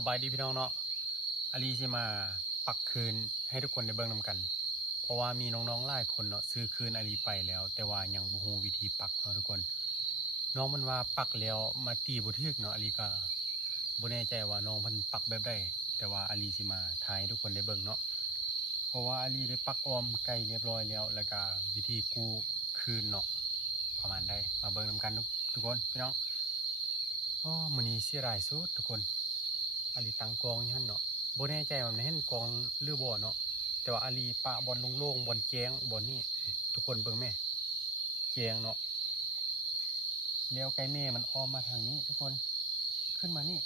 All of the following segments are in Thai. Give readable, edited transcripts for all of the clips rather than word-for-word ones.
สบายดีพี่น้องเนาะอาลีจะมาปักคืนให้ทุกคนได้เบิ่งนำกันเพราะว่ามีน้องๆหลายคนเนาะซื้อคืนอาลีไปแล้วแต่ว่ายังบ่ฮู้วิธีปักเนาะทุกคนน้องมันว่าปักแล้วมาตีบ่ถึกเนาะอาลีก็บ่แน่ใจว่าน้องเพิ่นปักแบบใดแต่ว่าอาลีสิมาถ่ายให้ทุกคนได้เบิ่งเนาะเพราะว่าอาลีได้ปักออมไก่เรียบร้อยแล้วก็วิธีกู้คืนเนาะประมาณใดมาเบิ่งนำกันทุกคนพี่น้องมื้อนี้เสียดายสุดทุกคนอาลีตั้งกองอยู่หั่นเนาะบ่แน่ใจว่ามันเห็นกองหรือบ่เนาะแต่ว่าอาลีปะบอลโล่งๆบอลแจ้งบอลนี่ทุกคนเบิ่งแม่แจ้งเนาะแล้วไก่แม่มันอ้อมมาทางนี้ทุกคนขึ้นมานี่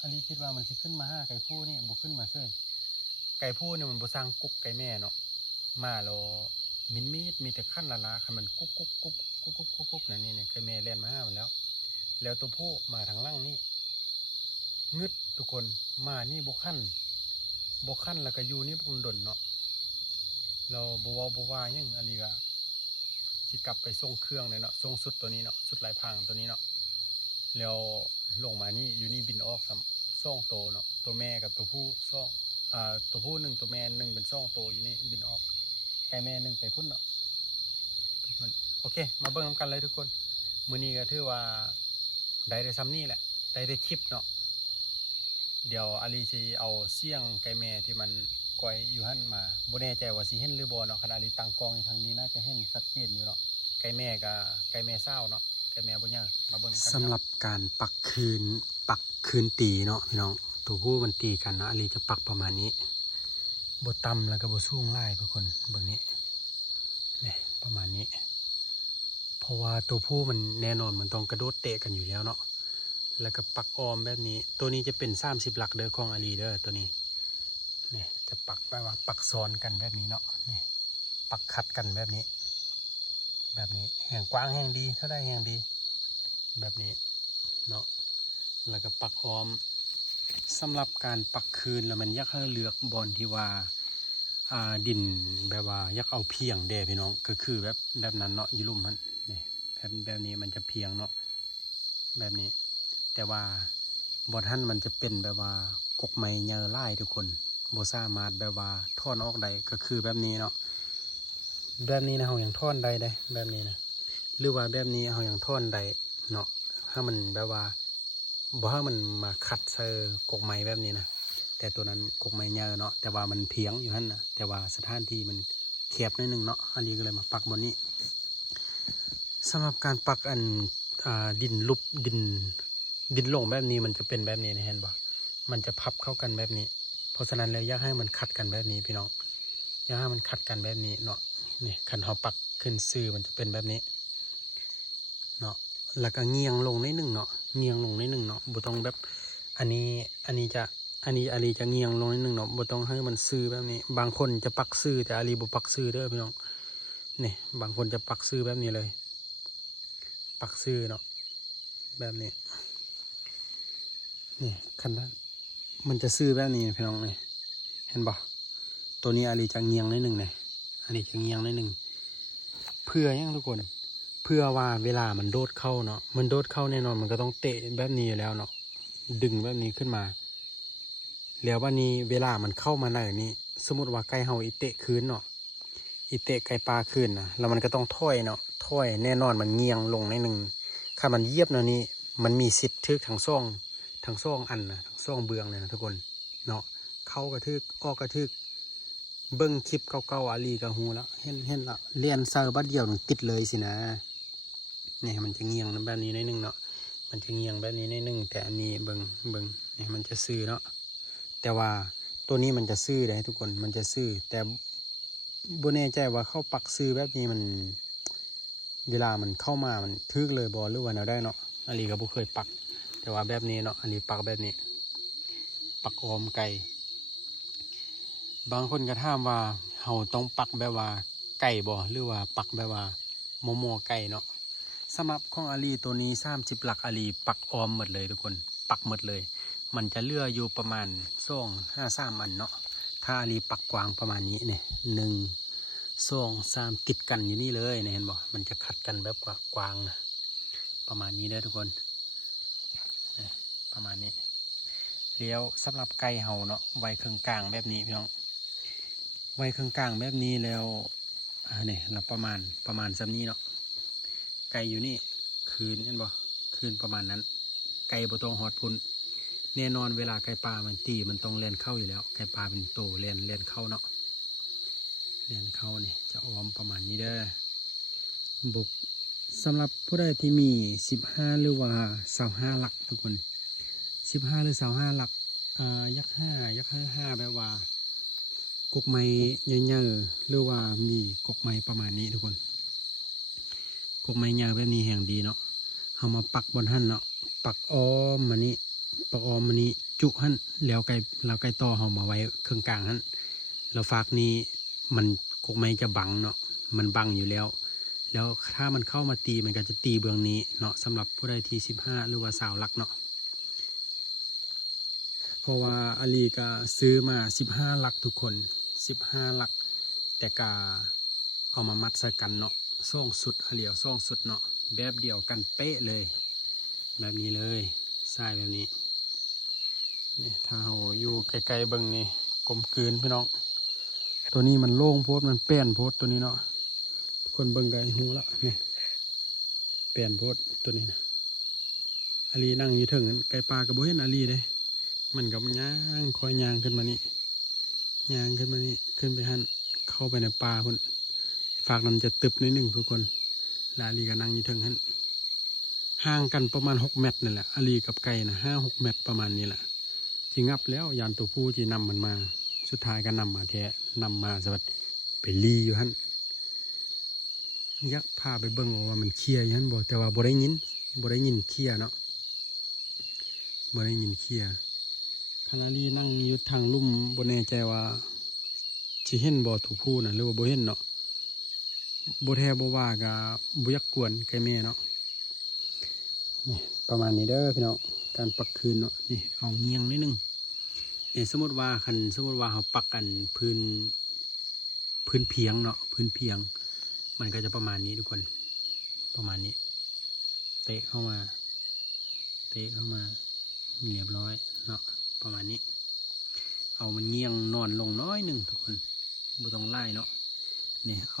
อาลีคิดว่ามันสิขึ้นมาหาไก่ผู้นี่บ่ขึ้นมาเซ้ยไก่ผู้เนี่ยมันบ่สร้างกุ๊กไก่แม่เนาะมาแล้วมินมีแต่ขั้นละคันมันกุ๊กนั่นนี่ไก่แม่เล่นมาหามันแล้วตัวผู้มาทางล่างนี่งึดทุกคนมานี่บ่ขั้นแล้วก็อยู่นี่บ่ดนเนาะเราบ่ว่าหยังอาลีก็สิกลับไปส่งเครื่องเลยเนาะส่งสุดตัวนี้เนาะสุดลายพรางตัวนี้เนาะแล้วลงมานี่อยู่นี่บินออก2ตัวเนาะตัวแม่กับตัวผู้ตัวผู้1ตัวแม่1เป็น2ตัวอยู่นี่บินออกไก่แม่1ไปพุ่นเนาะโอเคมาเบิ่งนำกันเลยทุกคนมื้อนี้ก็ถือว่าได้ซ้ำนี่แหละได้คลิปเนาะเดี๋ยวอาลีสิเอาเสียงไก่แม่ที่มันก้อยอยู่หั่นมาบ่แน่ใจว่าสิเห็นหรือบ่เนาะขณะอาลีตั้งกล้องทางนี้น่าจะเห็นชัดเจนอยู่เนาะไก่แม่กับไก่แม่เศร้าเนาะไก่แม่บ่ยากมาเบิ่งกันสำหรับการปักคืนตีเนาะพี่น้องตัวผู้มันตีกันนะอาลีจะปักประมาณนี้บ่ต่ำแล้วก็บ่สูงหลายทุกคนเบิ่งนี้นี่ประมาณนี้เพราะว่าตัวผู้มันแน่นอนมันต้องกระโดดเตะกันอยู่แล้วเนาะแล้วก็ปักออมแบบนี้ตัวนี้จะเป็น30หลักเด้อของอาลีเด้อตัวนี้นี่จะปักแบบว่าปักซ้อนกันแบบนี้เนาะนี่ปักขัดกันแบบนี้แห่งกว้างแห่งดีถ้าได้แห่งดีแบบนี้เนาะแล้วก็ปักออมสำหรับการปักคืนแล้วมันอยากให้เลือกบอลที่ว่าดินแบบว่าอยากเอาเพียงเด้พี่น้องก็คือแบบนั้นเนาะอยู่ลุ่มมันนี่แบบนี้มันจะเพียงเนาะแบบนี้แต่ว่าบอท่านมันจะเป็นแบบว่ากกไม้เยอะไล่ทุกคนโบซ่ามาดแบบว่าท่อนออกใดก็คือแบบนี้เนาะแบบนี้นะเขาอย่างท่อนใดได้แบบนี้นะหรือว่าแบบนี้เขาอย่างท่อนใดเนาะถ้ามันแบบว่าบ่ให้มันมาขัดเซอร์กกไม้แบบนี้นะแต่ตัวนั้นกกไม้เยอะเนาะแต่ว่ามันเพียงอยู่นั่นนะแต่ว่าสถานที่มันแคบนิดนึงเนาะอันนี้ก็เลยมาปักบนนี้สำหรับการปักดินลุบดินลงแบบนี้มันจะเป็นแบบนี้นะเห็นบ่มันจะพับเข้ากันแบบนี้เพราะฉะนั้นแล้วอยากให้มันขัดกันแบบนี้พี่น้องอยากให้มันขัดกันแบบนี้เนาะนี่ขันเขาปักขึ้นซื่อมันจะเป็นแบบนี้เนาะแล้วก็เงียงลงนิดนึงเนาะเงียงลงนิดนึงเนาะบ่ต้องแบบอันนี้จะเงียงลงนิดนึงเนาะบ่ต้องให้มันซื่อแบบนี้บางคนจะปักซื่อแต่อาลีบ่ปักซื่อเด้อพี่น้องนี่บางคนจะปักซื่อแบบนี้เลยปักซื่อเนาะแบบนี้นี่คันนั้นมันจะซื่อแบบนี้พี่น้องเลยเห็นบ่ตัวนี้อาลีจะเงียงนิดนึงเลยอันนี้จะเงียงนิดนึงเพื่อยังทุกคนเพื่อว่าเวลามันโดดเข้าเนาะมันโดดเข้าแน่นอนมันก็ต้องเตะแบบนี้อยู่แล้วเนาะดึงแบบนี้ขึ้นมาแล้ววันนี้เวลามันเข้ามาในแบบนี้สมมติว่าไก่เฮาอีเตะคืนเนาะอีเตะไก่ปลาคืนนะแล้วมันก็ต้องถ้อยเนาะถ้อยแน่นอนมันเงียงลงนิดนึงถ้ามันเยียบเนาะนี่มันมีสิทธิ์ทึกทั้งซ่องอันนะทั้งซ่องเบืองเลยนะทุกคนเนาะเข้ากระทึกออกกระทึกเบิ้งคลิปเก่าๆอาลีกับฮูแล้วเห็นละเลียนเซอร์บัดเดียวมันติดเลยสินะเนี่ยมันจะเงียงแบบนี้นิดนึงเนาะมันจะเงียงแบบนี้นิดนึงแต่อันนี้เบิ้งเนี่ยมันจะซื่อเนาะแต่ว่าตัวนี้มันจะซื่อเลยทุกคนมันจะซื่อแต่บ่แน่ใจว่าเข้าปักซื่อแบบนี้มันเวลามันเข้ามามันทึกเลยบอหรือว่าแนวได้เนาะอาลีก็บ่เคยปักแต่ว่าแบบนี้เนาะอันนี้ปักแบบนี้ปักออมไก่บางคนก็ถามว่าเราต้องปักแบบว่าไก่บ่หรือว่าปักแบบว่าโมไก่เนาะสำหรับของอาลีตัวนี้30หลักอาลีปักออมหมดเลยทุกคนปักหมดเลยมันจะเหลืออยู่ประมาณ2-3อันเนาะถ้าอาลีปักกวางประมาณนี้เนี่ย1-2-3ติดกันอยู่นี่เลยเนี่ยเห็นบ่มันจะขัดกันแบบกวางนะประมาณนี้ได้ทุกคนประมาณนี้ แล้วสำหรับไก่เฮาเนาะไว้ครึ่งกลางแบบนี้พี่น้องไว้ครึ่งกลางแบบนี้แล้วนี่เราประมาณซ้ำนี้เนาะไก่อยู่นี่คืนเห็นบ่คืนประมาณนั้นไก่บ่ต้องฮอดพุ่นแน่นอนเวลาไก่ปลามันตีมันต้องเล่นเข้าอยู่แล้วไก่ปลาเป็นโตเล่นเข้าเนาะเล่นเข้านี่จะอ้อมประมาณนี้เด้อบุกสำหรับผู้ใดที่มี15หรือว่า25หลักทุกคน15หรือ25หลักยักห้าแบบว่ากกไม้เยอะๆหรือว่ามีกกไม้ประมาณนี้ทุกคนกกไม้ยาวแบบนี้แห่งดีเนาะเอามาปักบนหั่นเนาะปักอ้อมมานี้ปักอ้อมมานี้จุหั่นแล้วไก่ต่อเอามาไว้เครื่องกลางหั่นแล้วฝากนี้มันกกไม้จะบังเนาะมันบังอยู่แล้วถ้ามันเข้ามาตีมันก็จะตีเบื้องนี้เนาะสำหรับผู้ใดที่15หรือว่า20หลักเนาะเพราะว่าอาลีก็ซื้อมา15หลักทุกคน15หลักแต่กาเอามามัดใส่กันเนาะส่องสุดเหลียวส่องสุดเนาะแบบเดียวกันเป๊ะเลยแบบนี้เลยใส่แบบนี้นี่ถ้าเราอยู่ไกลๆเบิ่งนี่กลมกลืนพี่น้องตัวนี้มันโล่งโพดมันเปลี่ยนโพดตัวนี้เนาะทุกคนเบิ่งไกลหูละนี่เปลี่ยนโพดตัวนี้นะอาลีนั่งอยู่ถึงไก่ปลากระโบเห็นอาลีเลยมันกับย่างคอยย่างขึ้นมานี่ย่างขึ้นมานี่ขึ้นไปหันเข้าไปในป่าคนฝากนั้นจะตึบนิดหนึ่งทุกคนแล้วอาลีก็นั่งอยู่ถึงหันห่างกันประมาณ6 เมตรนี่แหละอาลีกับไก่นะ5-6 เมตรประมาณนี้แหละจิงับแล้วยานตัวผู้ที่นำมันมาสุดท้ายก็นำมาแท้นำมาสวัสดไปลีอยู่หันยักษ์พาไปเบิ่งว่ามันเคลียร์ยันบ่แต่ว่าบ่ได้ยินเคลียร์เนาะบ่ได้ยินเคลียร์คณะลีนั่งอยู่ทางลุ่มบ่แน่ใจว่าสิเห็นบ่ถูกผู้น่ะหรือว่าบ่เห็นเนาะบ่แท้บ่ว่าก็บ่อยากกวนไก่แม่เนาะนี่ประมาณนี้เด้อพี่น้องการปักคืนเนาะนี่เอาเงียงนิดนึงสมมติว่าเขาปักกันพื้นเพียงเนาะพื้นเพียงมันก็จะประมาณนี้ทุกคนประมาณนี้เตะเข้ามาเรียบร้อยเนาะประมาณนี้เอามันเงียงนอนลงน้อยหนึ่งทุกคนบ่ต้องไล่เนาะนี่เ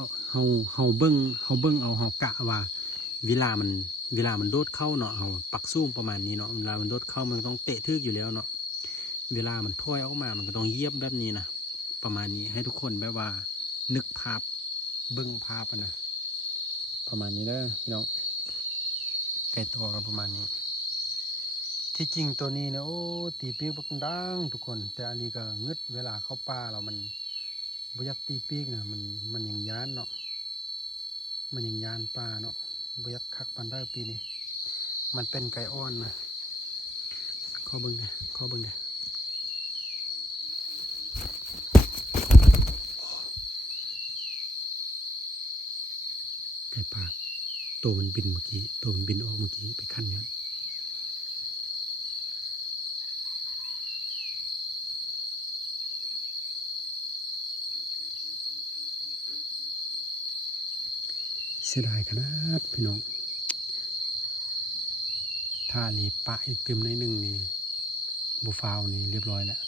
ขาเบิ้งเอาเขากะว่าเวลามันโดดเข้าเนาะเขาปักซูมประมาณนี้เนาะเวลามันโดดเข้ามันต้องเตะทึกอยู่แล้วเนาะเวลามันถ้อยออกมามันก็ต้องเยียบแบบนี้นะประมาณนี้ให้ทุกคนแบบว่านึกภาพเบิ้งภาพนะประมาณนี้เด้อพี่น้องไก่ตัวกันประมาณนี้ที่จริงตัวนี้นะโอ้ตีปีกบักดังทุกคนแต่อันนี้ก็งึดเวลาเข้าป่าเรามันบ่อยากตีปีกนะมันยังย้านเนาะมันยังย้านป่าเนาะบ่อยากคักปันได้ปีนี้มันเป็นไก่อ้อนนะขอเบิ่งเลยไก่ปากตัวมันบินออกเมื่อกี้ไปขั้นนี้เสียดายขนาดพี่น้องถ้าลีปะอีกเติมนิดนึงนี่บูฟาวนี่เรียบร้อยแล้ว